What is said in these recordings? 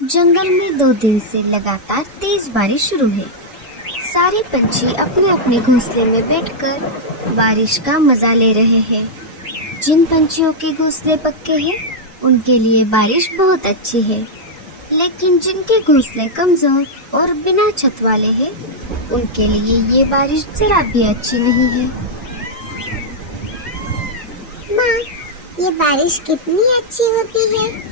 जंगल में 2 दिन से लगातार तेज बारिश शुरू है। सारे पंछी अपने अपने घोंसले में बैठकर बारिश का मजा ले रहे हैं। जिन पंछियों के घोंसले पक्के हैं, उनके लिए बारिश बहुत अच्छी है, लेकिन जिनके घोंसले कमजोर और बिना छत वाले हैं, उनके लिए ये बारिश जरा भी अच्छी नहीं है। माँ, ये बारिश कितनी अच्छी होती है।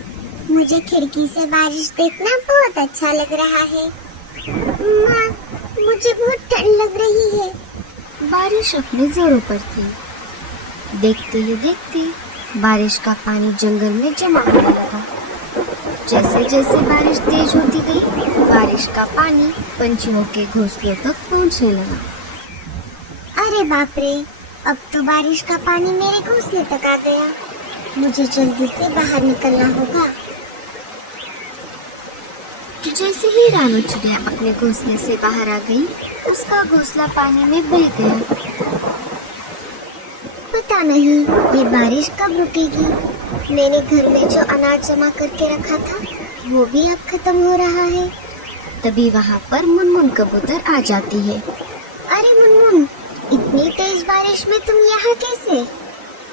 मुझे खिड़की से बारिश देखना बहुत अच्छा लग रहा है। माँ, मुझे बहुत ठंड लग रही है। बारिश अपने जोरों पर थी। देखते ही देखते बारिश का पानी जंगल में जमा होने लगा। जैसे जैसे बारिश तेज होती गई, बारिश का पानी पंछियों के घोंसलों तक पहुंचने लगा। अरे बाप रे, अब तो बारिश का पानी मेरे घोंसले तक आ गया। मुझे जल्दी से बाहर निकलना होगा। जैसे ही रानू चिड़िया अपने घोंसले से बाहर आ गई, उसका घोंसला पानी में बह गया। पता नहीं ये बारिश कब रुकेगी। मैंने घर में जो अनाज जमा करके रखा था, वो भी अब खत्म हो रहा है। तभी वहाँ पर मुनमुन कबूतर आ जाती है। अरे मुनमुन, इतनी तेज बारिश में तुम यहाँ कैसे?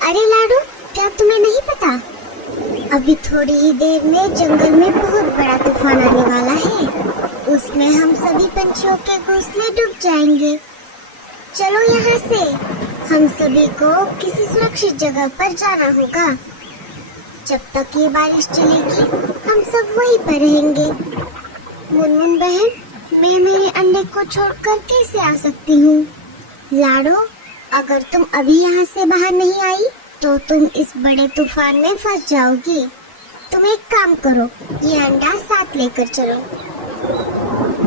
अरे लाडू, क्या तुम्हें नहीं पता? अभी थोड़ी ही देर में जंगल में बहुत बड़ा तूफान आने वाला है। उसमें हम सभी पंछियों के घोंसले डूब जाएंगे। चलो यहाँ से, हम सभी को किसी सुरक्षित जगह पर जाना होगा। जब तक ये बारिश चलेगी, हम सब वहीं पर रहेंगे। मुनमुन बहन, मैं मेरे अंडे को छोड़कर कैसे आ सकती हूँ? लाडो, अगर तुम अभी यहाँ से बाहर नहीं आई, तो तुम इस बड़े तूफान में फंस जाओगी। तुम एक काम करो, ये अंडा साथ लेकर चलो।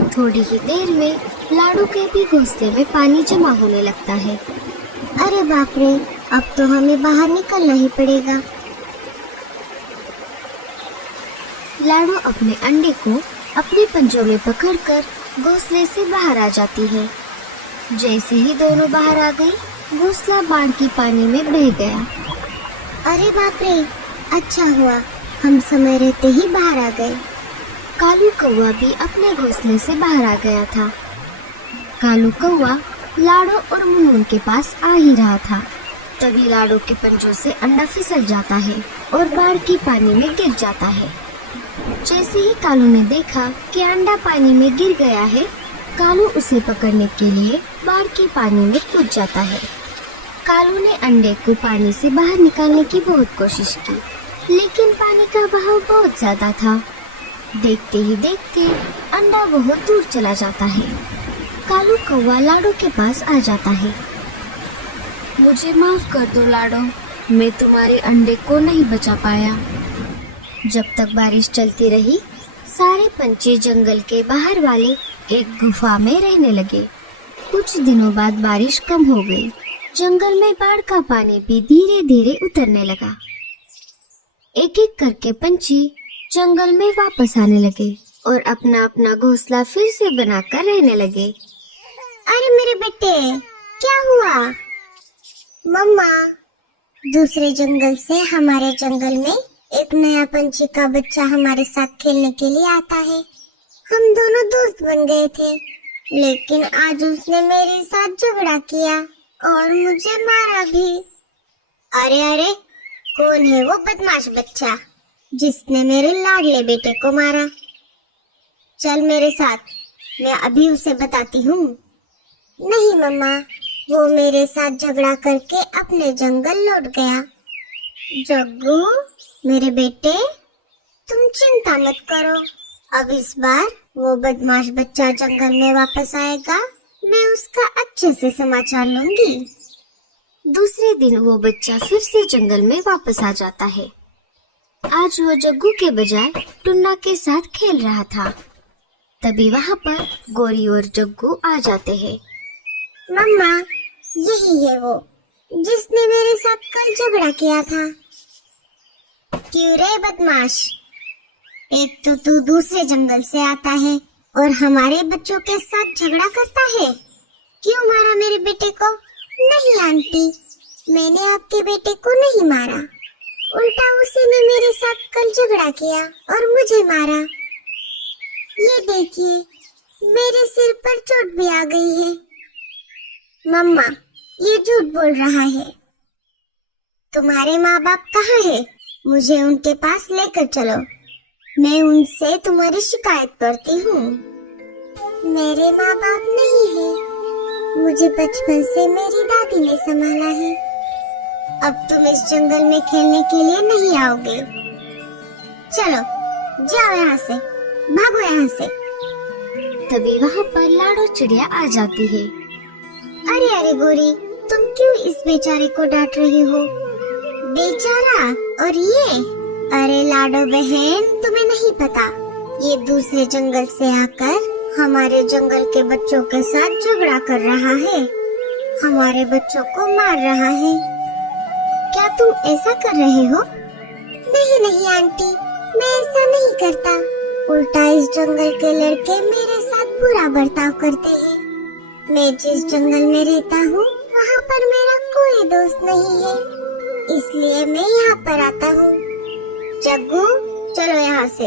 थोड़ी ही देर में लाडू के भी घोंसले में पानी जमा होने लगता है। अरे बाप रे, अब तो हमें बाहर निकलना ही पड़ेगा। लाडू अपने अंडे को अपने पंजों में पकड़कर घोंसले से बाहर आ जाती है। जैसे ही दोनों बाहर आ गई, घोंसला बाढ़ की पानी में बह गया। अरे बाप रे, अच्छा हुआ हम समय रहते ही बाहर आ गए। कालू कौवा भी अपने घोंसले से बाहर आ गया था। कालू कौवा लाडो और मुनमुन के पास आ ही रहा था। तभी लाडो के पंजों से अंडा फिसल जाता है और बाढ़ की पानी में गिर जाता है। जैसे ही कालू ने देखा कि अंडा पानी में गिर गया है, कालू उसे पकड़ने के लिए बाढ़ की पानी में कूद जाता है। कालू ने अंडे को पानी से बाहर निकालने की बहुत कोशिश की, लेकिन पानी का बहाव बहुत ज्यादा था। देखते ही देखते अंडा बहुत दूर चला जाता है। कालू कौवा लाडो के पास आ जाता है। मुझे माफ कर दो लाडो, मैं तुम्हारे अंडे को नहीं बचा पाया। जब तक बारिश चलती रही, सारे पंछी जंगल के बाहर वाले एक गुफा में रहने लगे। कुछ दिनों बाद बारिश कम हो गई। जंगल में बाढ़ का पानी भी धीरे धीरे उतरने लगा। एक एक करके पंछी जंगल में वापस आने लगे और अपना अपना घोंसला फिर से बनाकर रहने लगे। अरे मेरे बेटे, क्या हुआ? मम्मा, दूसरे जंगल से हमारे जंगल में एक नया पंछी का बच्चा हमारे साथ खेलने के लिए आता है। हम दोनों दोस्त बन गए थे, लेकिन आज उसने मेरे साथ झगड़ा किया और मुझे मारा भी। अरे अरे, कौन है वो बदमाश बच्चा जिसने मेरे लाडले बेटे को मारा? चल मेरे साथ, मैं अभी उसे बताती हूँ। नहीं मम्मा, वो मेरे साथ झगड़ा करके अपने जंगल लौट गया। जग्गू, मेरे बेटे, तुम चिंता मत करो। अब इस बार वो बदमाश बच्चा जंगल में वापस आएगा। मैं उसका अच्छे से समाचार लूंगी। दूसरे दिन वो बच्चा फिर से जंगल में वापस आ जाता है। आज वो जग्गू के बजाय टुन्ना के साथ खेल रहा था। तभी वहाँ पर गोरी और जग्गू आ जाते हैं। मम्मा, यही है वो जिसने मेरे साथ कल झगड़ा किया था। क्यों रे बदमाश, एक तो तू दूसरे जंगल से आता है और हमारे बच्चों के साथ झगड़ा करता है। क्यों मारा मेरे बेटे को? नहीं आंटी, मैंने आपके बेटे को नहीं मारा, उल्टा उसी ने मेरे साथ कल झगड़ा किया और मुझे मारा। ये देखिए, मेरे सिर पर चोट भी आ गई है। मम्मा, ये झूठ बोल रहा है। तुम्हारे माँ बाप कहाँ है? मुझे उनके पास लेकर चलो। मैं उनसे तुम्हारी शिकायत करती हूँ। मेरे माँ बाप नहीं है। मुझे बचपन से मेरी दादी ने संभाला है। अब तुम इस जंगल में खेलने के लिए नहीं आओगे। चलो, जाओ यहाँ से, भागो यहाँ से। तभी वहाँ पर लाडो चिड़िया आ जाती है। अरे अरे गोरी, तुम क्यों इस बेचारे को डांट रही हो? बेचारा और ये? अरे लाडो बहन, तुम्हें नहीं पता, ये दूसरे जंगल से आकर हमारे जंगल के बच्चों के साथ झगड़ा कर रहा है। हमारे बच्चों को मार रहा है। क्या तुम ऐसा कर रहे हो? नहीं नहीं आंटी, मैं ऐसा नहीं करता। उल्टा इस जंगल के लड़के मेरे साथ बुरा बर्ताव करते हैं। मैं जिस जंगल में रहता हूँ वहाँ पर मेरा कोई दोस्त नहीं है, इसलिए मैं यहाँ पर आता हूँ। जग्गू, चलो यहाँ से।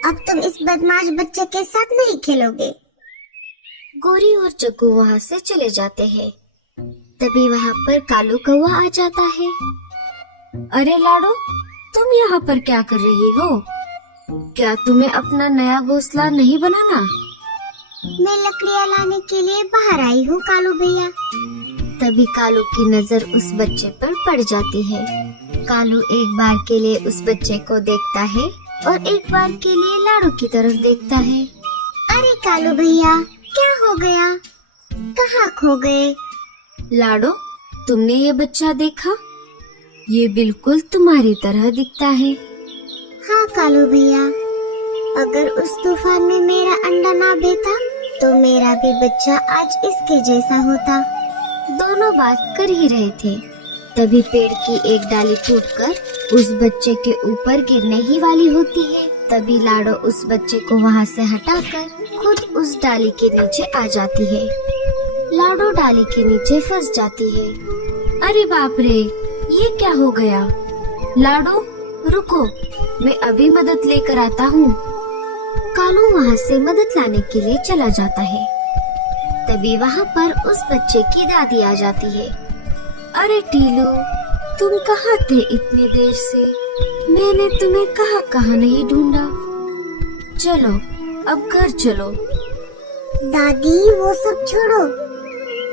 अब तुम इस बदमाश बच्चे के साथ नहीं खेलोगे। गोरी और जग्गू वहाँ से चले जाते हैं। तभी वहाँ पर कालू कौवा आ जाता है। अरे लाडो, तुम यहाँ पर क्या कर रही हो? क्या तुम्हें अपना नया घोंसला नहीं बनाना? मैं लकड़ियाँ लाने के लिए बाहर आई हूँ कालू भैया। तभी कालू की नजर उस बच्चे पर पड़ जाती है। कालू एक बार के लिए उस बच्चे को देखता है और एक बार के लिए लाडो की तरफ देखता है। अरे कालू भैया, क्या हो गया? कहाँ खो गए? लाडो, तुमने ये बच्चा देखा? ये बिल्कुल तुम्हारी तरह दिखता है। हाँ कालू भैया, अगर उस तूफान में मेरा अंडा ना बेता तो मेरा भी बच्चा आज इसके जैसा होता। दोनों बात कर ही रहे थे, तभी पेड़ की एक डाली टूटकर उस बच्चे के ऊपर गिरने ही वाली होती है। तभी लाडो उस बच्चे को वहाँ से हटाकर खुद उस डाली के नीचे आ जाती है। लाडो डाली के नीचे फंस जाती है। अरे बाप रे, ये क्या हो गया? लाडो रुको, मैं अभी मदद लेकर आता हूँ। कालू वहाँ से मदद लाने के लिए चला जाता है। तभी वहाँ पर उस बच्चे की दादी आ जाती है। अरे टीलू, तुम कहाँ थे इतनी देर से? मैंने तुम्हें कहाँ नहीं ढूंढा। चलो, अब घर चलो। दादी, वो सब छोड़ो,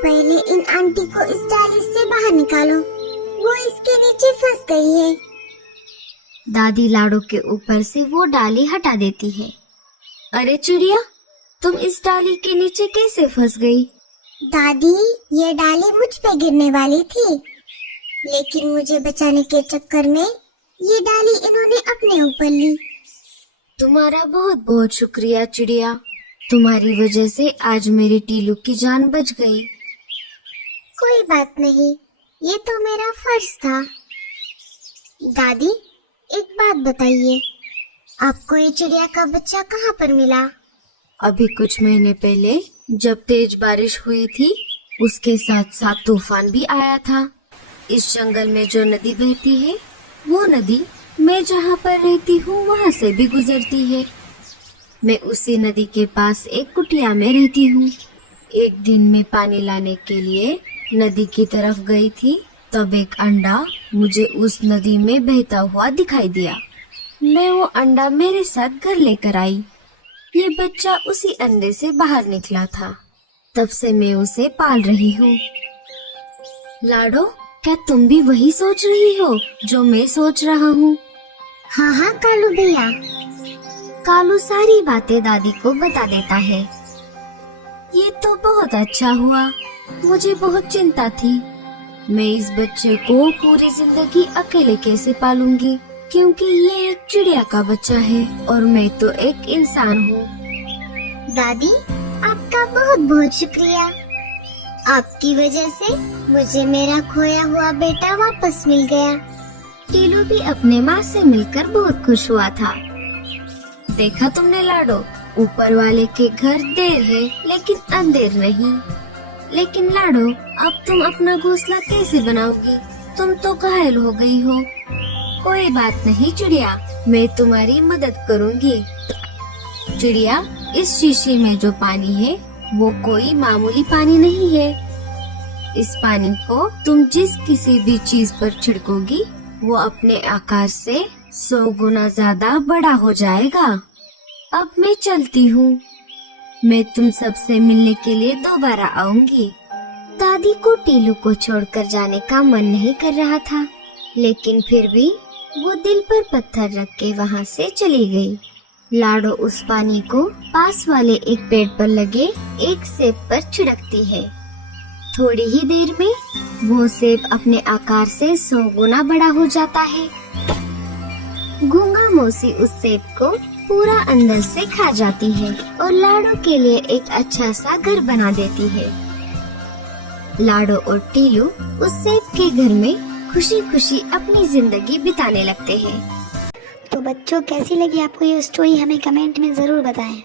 पहले इन आंटी को इस डाली से बाहर निकालो। वो इसके नीचे फंस गई है। दादी लाडो के ऊपर से वो डाली हटा देती है। अरे चिड़िया, तुम इस डाली के नीचे कैसे फंस गई? दादी, ये डाली मुझ पे गिरने वाली थी, लेकिन मुझे बचाने के चक्कर में ये डाली इन्होंने अपने ऊपर ली। तुम्हारा बहुत बहुत शुक्रिया चिड़िया, तुम्हारी वजह से आज मेरी टीलू की जान बच गई। कोई बात नहीं, ये तो मेरा फर्ज था। दादी, एक बात बताइए, आपको ये चिड़िया का बच्चा कहाँ पर मिला? अभी कुछ महीने पहले जब तेज बारिश हुई थी, उसके साथ साथ तूफान भी आया था। इस जंगल में जो नदी बहती है, वो नदी मैं जहाँ पर रहती हूँ वहाँ से भी गुजरती है। मैं उसी नदी के पास एक कुटिया में रहती हूँ। एक दिन मैं पानी लाने के लिए नदी की तरफ गई थी, तब एक अंडा मुझे उस नदी में बहता हुआ दिखाई दिया। मैं वो अंडा मेरे साथ घर लेकर आई। ये बच्चा उसी अंडे से बाहर निकला था। तब से मैं उसे पाल रही हूँ। लाडो, क्या तुम भी वही सोच रही हो जो मैं सोच रहा हूँ? हाँ हाँ कालू भैया। कालू सारी बातें दादी को बता देता है। ये तो बहुत अच्छा हुआ, मुझे बहुत चिंता थी। मैं इस बच्चे को पूरी जिंदगी अकेले कैसे पालूंगी, क्योंकि ये एक चिड़िया का बच्चा है और मैं तो एक इंसान हूँ। दादी, आपका बहुत बहुत शुक्रिया। आपकी वजह से मुझे मेरा खोया हुआ बेटा वापस मिल गया। टीलू भी अपने माँ से मिलकर बहुत खुश हुआ था। देखा तुमने लाडो, ऊपर वाले के घर देर है लेकिन अंधेर नहीं। लेकिन लाडो, अब तुम अपना घोंसला कैसे बनाओगी? तुम तो घायल हो गई हो। कोई बात नहीं चिड़िया, मैं तुम्हारी मदद करूँगी। चिड़िया, इस शीशी में जो पानी है वो कोई मामूली पानी नहीं है। इस पानी को तुम जिस किसी भी चीज पर छिड़कोगी वो अपने आकार से 100 गुना ज्यादा बड़ा हो जाएगा। अब मैं चलती हूँ। मैं तुम सबसे मिलने के लिए दोबारा आऊंगी। दादी को टीलू को छोड़कर जाने का मन नहीं कर रहा था, लेकिन फिर भी वो दिल पर पत्थर रख के वहाँ से चली गई। लाडो उस पानी को पास वाले एक पेड़ पर लगे एक सेब पर छिड़कती है। थोड़ी ही देर में वो सेब अपने आकार से 100 गुना बड़ा हो जाता है। गूंगा मौसी उस सेब को पूरा अंदर से खा जाती है और लाडो के लिए एक अच्छा सा घर बना देती है। लाडो और टीलू उस सेब के घर में खुशी खुशी अपनी जिंदगी बिताने लगते हैं। तो बच्चों, कैसी लगी आपको ये स्टोरी, हमें कमेंट में ज़रूर बताएं।